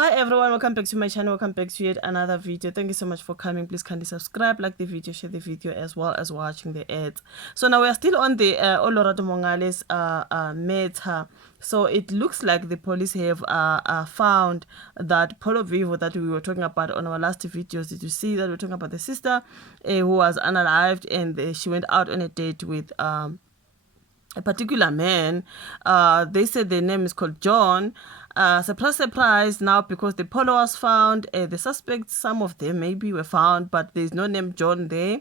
Hi everyone, welcome back to my channel, welcome back to yet another video. Thank you so much for coming. Please kindly subscribe, like the video, share the video, as well as watching the ads. So now we are still on the Olorato Mongale's matter. So it looks like the police have found that Polo Vivo that we were talking about on our last videos. Did you see that we were talking about the sister who was unalived, and she went out on a date with a particular man. They said the name is called John. Surprise, surprise, now because the polo was found, the suspects, some of them maybe were found, but there's no name John there.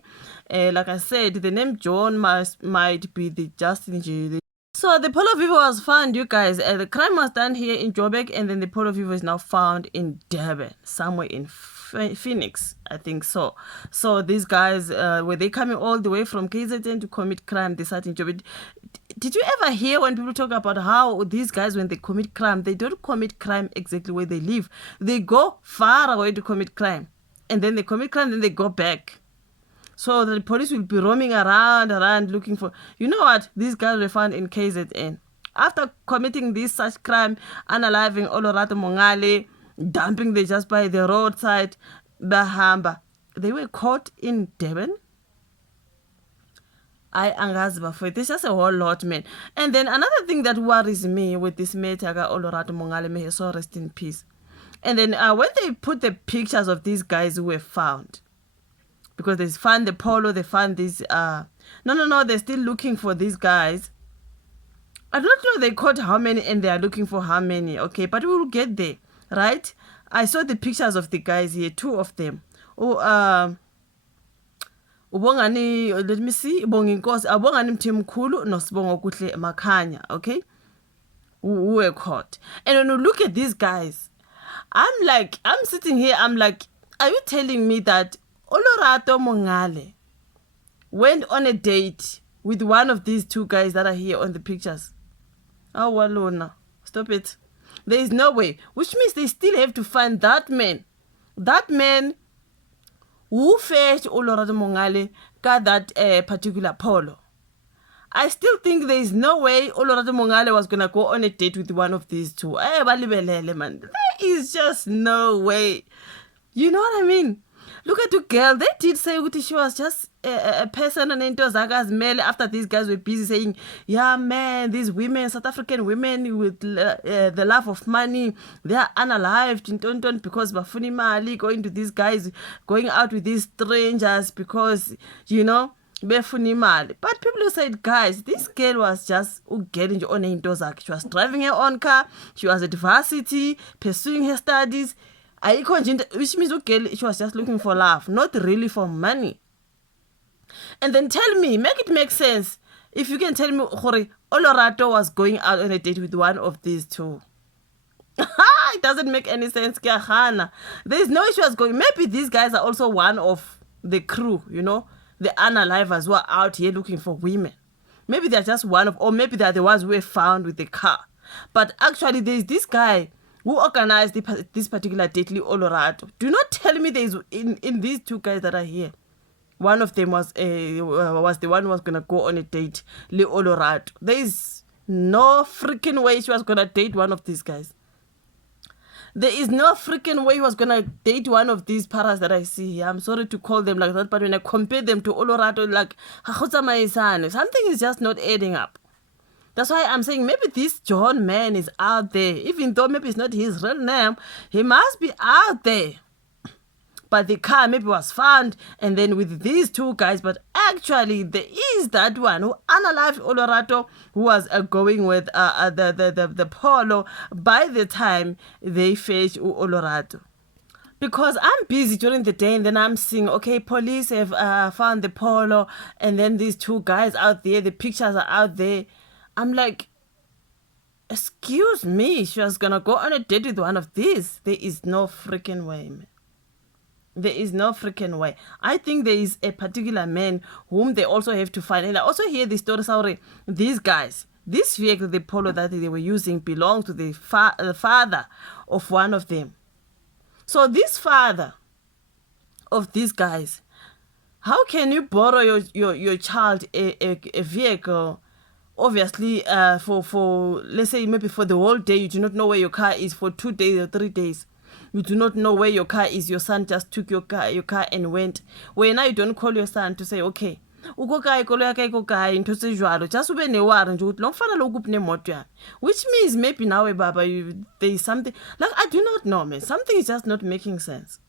Like I said, the name John might be the Justin G. So the Polo Vivo was found, you guys. The crime was done here in Joburg, and then the Polo Vivo is now found in Durban, somewhere in Phoenix, I think so. So these guys, were they coming all the way from KZN to commit crime? They sat in Joburg. Did you ever hear when people talk about how these guys, when they commit crime, they don't commit crime exactly where they live? They go far away to commit crime, and then they commit crime, then they go back. So the police will be roaming around looking for... You know what? These guys were found in KZN. After committing this such crime, unaliving Olorato Mongale, dumping them just by the roadside, Bahamba, they were caught in Durban. I angazi for it. It's just a whole lot, man. And then another thing that worries me with this matter, Olorato Mongale, may he so rest in peace. And then when they put the pictures of these guys who were found, because they found the polo, they found these no, they're still looking for these guys. I don't know they caught how many and they are looking for how many, okay, but we will get there, right? I saw the pictures of the guys here, two of them. Ubongani, let me see, Ubonginkosi, Ubongani Mthimkhulu no Sibongo Kuhle Makhanya, okay, who were caught. And when you look at these guys, I'm sitting here, I'm like, are you telling me that Olorato Mongale went on a date with one of these two guys that are here on the pictures? Oh, Walona, stop it. There is no way. Which means they still have to find that man. That man who fetched Olorato Mongale got that particular polo. I still think there is no way Olorato Mongale was going to go on a date with one of these two. Man. There is just no way. You know what I mean? Look at the girl. They did say she was just a person on into Zaga's mail after these guys were busy saying, yeah, man, these women, South African women with the love of money, they are unalived in Tonton because Bafuni Mali going to these guys, going out with these strangers because, you know, Bafuni Mali. But people said, guys, this girl was just getting on into Zag. She was driving her own car. She was at varsity, pursuing her studies. Which means she was just looking for love, not really for money. And then tell me, make it make sense. If you can tell me, Olorato was going out on a date with one of these two. It doesn't make any sense. There is no issue was going. Maybe these guys are also one of the crew, you know, the unalivers who are out here looking for women. Maybe they're just one of, or maybe they're the ones who were found with the car. But actually, there's this guy who organized this particular date, Olorato. Do not tell me there's in these two guys that are here, one of them was the one who was gonna go on a date, Olorato. There is no freaking way she was gonna date one of these guys. There is no freaking way he was gonna date one of these paras that I see here. I'm sorry to call them like that, but when I compare them to Olorato, like something is just not adding up. That's why I'm saying maybe this John man is out there. Even though maybe it's not his real name, he must be out there. But the car maybe was found, and then with these two guys. But actually, there is that one who unalived Olorato, who was going with the polo by the time they fetched Olorato. Because I'm busy during the day and then I'm seeing, okay, police have found the polo, and then these two guys out there, the pictures are out there. I'm like, excuse me, she was gonna go on a date with one of these. There is no freaking way, man. There is no freaking way. I think there is a particular man whom they also have to find. And I also hear the story, sorry, these guys, this vehicle, the polo that they were using, belonged to the father of one of them. So this father of these guys, how can you borrow your child a vehicle? Obviously, for let's say maybe for the whole day, you do not know where your car is for 2 days or 3 days. You do not know where your car is. Your son just took your car and went. Where now you don't call your son to say, okay, uko kae kolo ya kae ko kae into se jwalo just ube ne wari nje ukuthi lo kufanele ukuphi nemoto yakhe, which means maybe nawe baba there is something like I do not know, man. Something is just not making sense.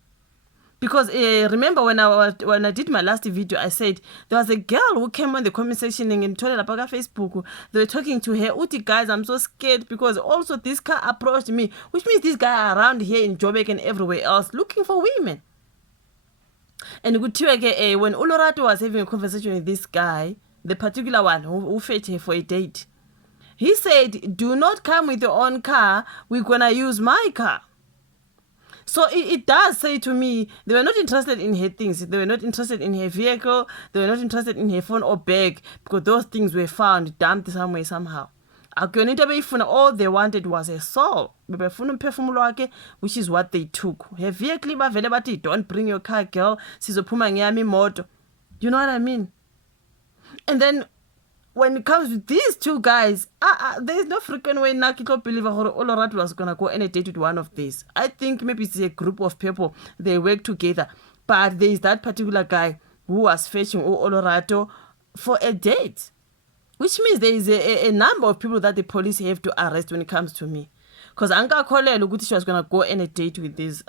Because remember when I did my last video, I said there was a girl who came on the comment section and told her about Facebook. They were talking to her. Uti, guys, I'm so scared because also this car approached me, which means this guy around here in Joburg and everywhere else looking for women. And when Olorato was having a conversation with this guy, the particular one who fetched her for a date, he said, "Do not come with your own car. We're gonna use my car." So it does say to me, they were not interested in her things. They were not interested in her vehicle. They were not interested in her phone or bag because those things were found dumped somewhere somehow. All they wanted was her soul, which is what they took. Her vehicle, don't bring your car, girl. You know what I mean? And then when it comes to these two guys, there's no freaking way Nakito believe Olorato was gonna go on a date with one of these. I think maybe it's a group of people, they work together. But there's that particular guy who was fetching Olorato for a date. Which means there is a number of people that the police have to arrest when it comes to me. Because Anka Kole she was gonna go on a date with these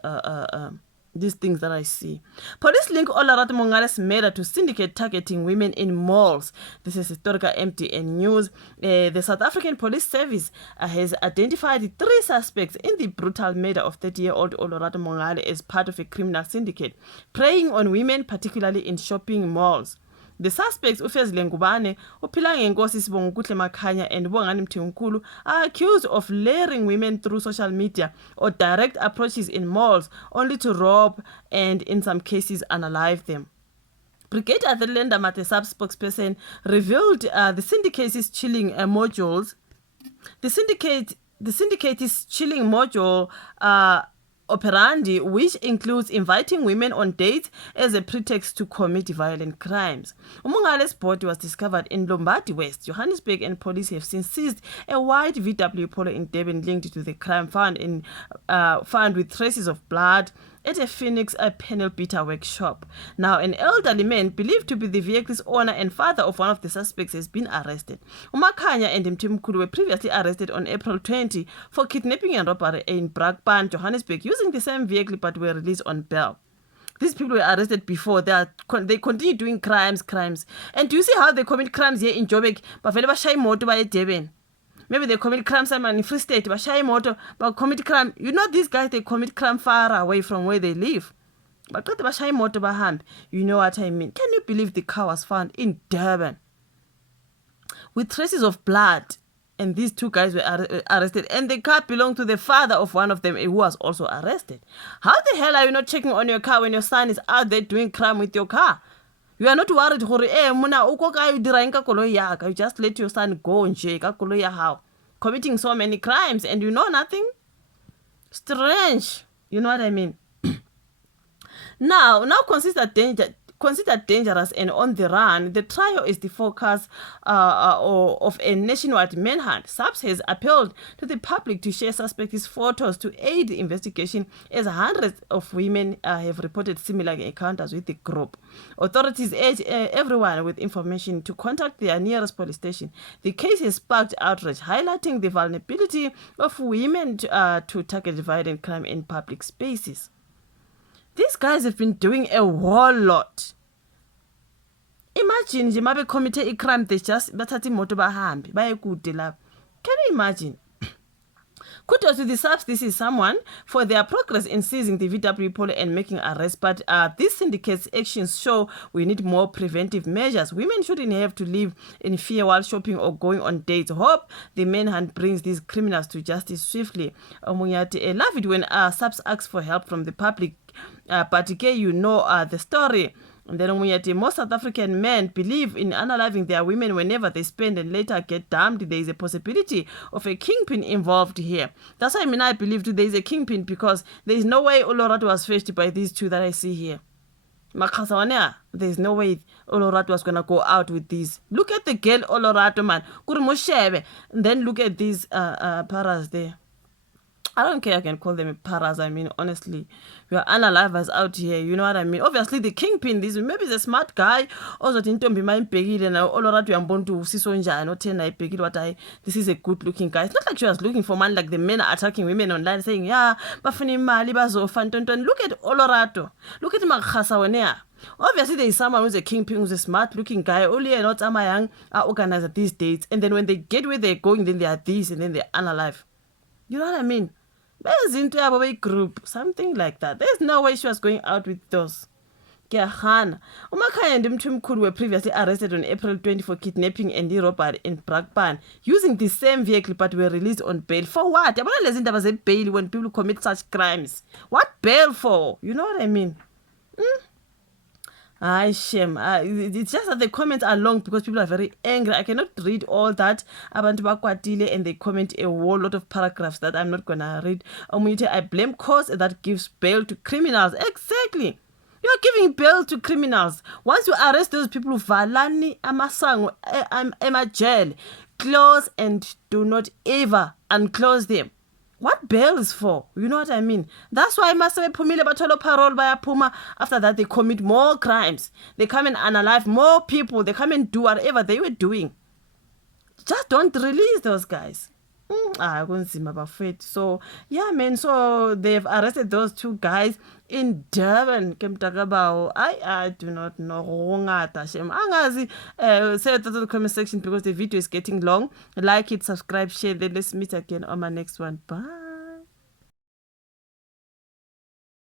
things that I see. Police link Olorato Mongale's murder to syndicate targeting women in malls. This is historical MTN news. The South African Police Service has identified 3 suspects in the brutal murder of 30-year-old Olorato Mongale as part of a criminal syndicate, preying on women, particularly in shopping malls. The suspects, Ufezile Ngubane, uphila ngenkosi Sibongo Kuhle Makhanya and Bongani Mthimkhulu, are accused of luring women through social media or direct approaches in malls only to rob and, in some cases, unalive them. Brigadier Athelenda Mate, spokesperson, revealed the syndicate is chilling modules. The syndicate is chilling module operandi, which includes inviting women on dates as a pretext to commit violent crimes. Umongale's body was discovered in Lombardy West, Johannesburg, and police have since seized a white VW Polo in Durban linked to the crime found with traces of blood at a Phoenix panel beater workshop. Now, an elderly man believed to be the vehicle's owner and father of one of the suspects has been arrested. Umakhanya and Mthimkhulu were previously arrested on April 20 for kidnapping and robbery in Brakpan, Johannesburg, using the same vehicle but were released on bail. These people were arrested before. They continue doing crimes. And do you see how they commit crimes here in Joburg? Maybe they commit crime somewhere in Free State, but commit crime. You know, these guys, they commit crime far away from where they live. But you know what I mean. Can you believe the car was found in Durban with traces of blood? And these 2 guys were arrested. And the car belonged to the father of one of them who was also arrested. How the hell are you not checking on your car when your son is out there doing crime with your car? You are not worried, you just let your son go how committing so many crimes and you know nothing? Strange. You know what I mean? Now considered dangerous and on the run, the trial is the focus of a nationwide manhunt. SAPS has appealed to the public to share suspects' photos to aid the investigation, as hundreds of women have reported similar encounters with the group. Authorities urge everyone with information to contact their nearest police station. The case has sparked outrage, highlighting the vulnerability of women to target violent crime in public spaces. These guys have been doing a whole lot. Imagine nje mabe commit a crime, they just bathatha imoto bahambe baye kude lapha. Can you imagine? Kudos to the SAPS, this is someone for their progress in seizing the VW Polo and making arrests, but this syndicate's actions show we need more preventive measures. Women shouldn't have to live in fear while shopping or going on dates. Hope the manhunt brings these criminals to justice swiftly. Omunyati, love it when SAPS asks for help from the public, but again, you know the story. And then most South African men believe in unaliving their women whenever they spend and later get dumped. There is a possibility of a kingpin involved here. That's why I believe there is a kingpin, because there is no way Olorato was fetched by these 2 that I see here. There is no way Olorato was going to go out with these. Look at the girl Olorato, man. And then look at these paras there. I don't care, I can call them paras. I mean, honestly, we are unalivers out here, you know what I mean? Obviously, the kingpin, this maybe he's a smart guy. Also, Tintombi ma impegile na Olorato yambontu siso njani othena ibhekile what I this is a good looking guy. It's not like she was looking for money like the men are attacking women online saying, yeah, bafuna imali bazofa ntontoni. Look at Olorato. Look at Makhasa wenea. Obviously, there is someone who's a kingpin, who's a smart looking guy. Only not young are organized at these dates. And then when they get where they're going, then they are this and then they're unalive. You know what I mean? There's into a group, something like that. There's no way she was going out with those. Umakhaya and Mthimkhulu were previously arrested on April 20 for kidnapping and robbery in Brakpan using the same vehicle but were released on bail. For what? I want to listen bail when people commit such crimes. What bail for? You know what I mean? Shame. It's just that the comments are long because people are very angry. I cannot read all that. Abantu bakwatile and they comment a whole lot of paragraphs that I'm not gonna read. I blame cause that gives bail to criminals. Exactly. You're giving bail to criminals. Once you arrest those people, valani amasango jail, close and do not ever unclose them. What bail is for? You know what I mean? That's why Master Pumile Batolo Parole by Puma. After that, they commit more crimes. They come and unalive more people. They come and do whatever they were doing. Just don't release those guys. So, yeah, man. So, they've arrested those two guys in Durban. I do not know. Say that in the comment section because the video is getting long. Like it, subscribe, share. Then let's meet again on my next one. Bye.